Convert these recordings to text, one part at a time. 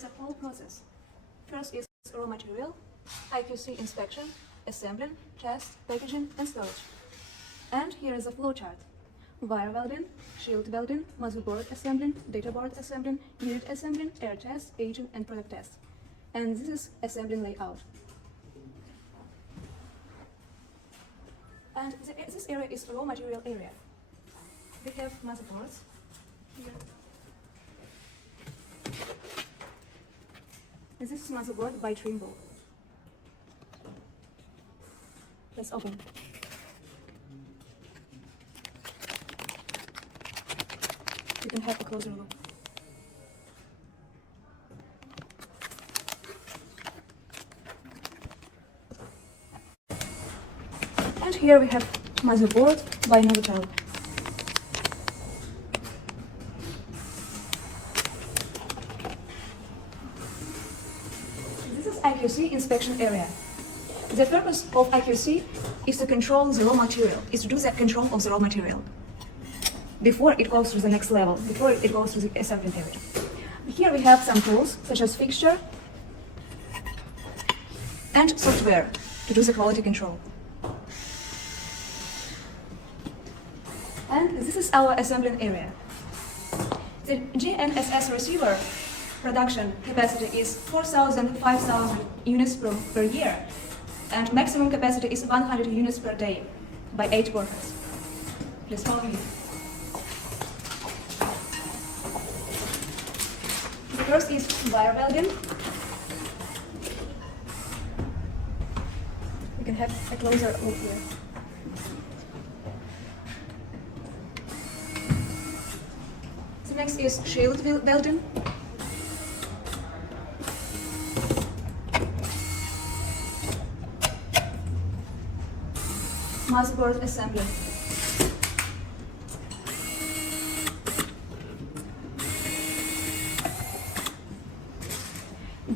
It's a whole process. First is raw material, IQC inspection, assembling, test, packaging, and storage. And here is a flowchart. Wire welding, shield welding, motherboard assembling, data board assembling, unit assembling, air test, agent, and product test. And this is assembling layout. And this area is raw material area. We have motherboards here. And this is motherboard by Trimble. Let's open. You can have a closer look. And here we have motherboard by Novotel. This is IQC inspection area. The purpose of IQC is to control the raw material, is to do the control of the raw material before it goes to the next level, before it goes to the assembling area. Here we have some tools such as fixture and software to do the quality control. And this is our assembling area. The GNSS receiver production capacity is 4,000, 5,000 units per year, and maximum capacity is 100 units per day by 8 workers. Please follow me. The first is wire welding. You can have a closer look here. The next is shield welding. Motherboard assembly.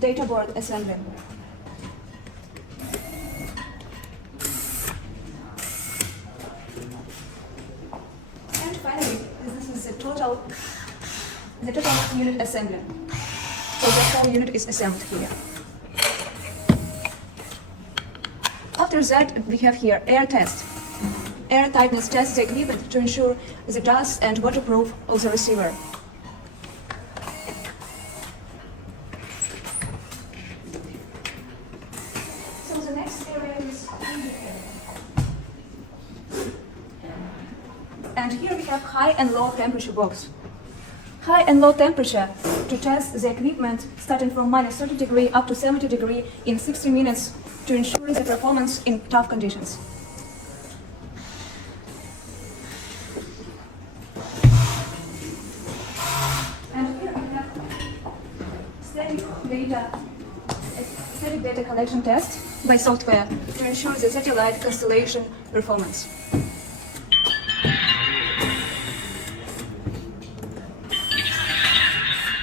Data board assembly. And finally, this is the total unit assembly. So the whole unit is assembled here. After that, we have here air test. Air tightness tests the equipment to ensure the dust and waterproof of the receiver. So the next area is and here we have high and low temperature box. High and low temperature to test the equipment starting from -30 degrees up to 70 degrees in 60 minutes to ensure the performance in tough conditions. And here we have static data collection test by software to ensure the satellite constellation performance.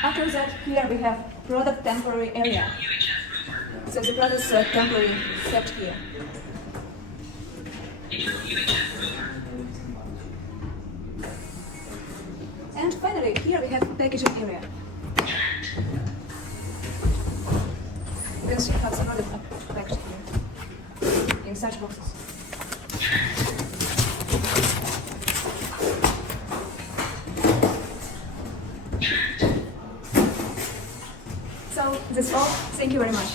After that, here we have product temporary area. So the products are temporarily kept here. And finally, here we have packaging area. You can see how the products are packaged here in such boxes. So that's all. Thank you very much.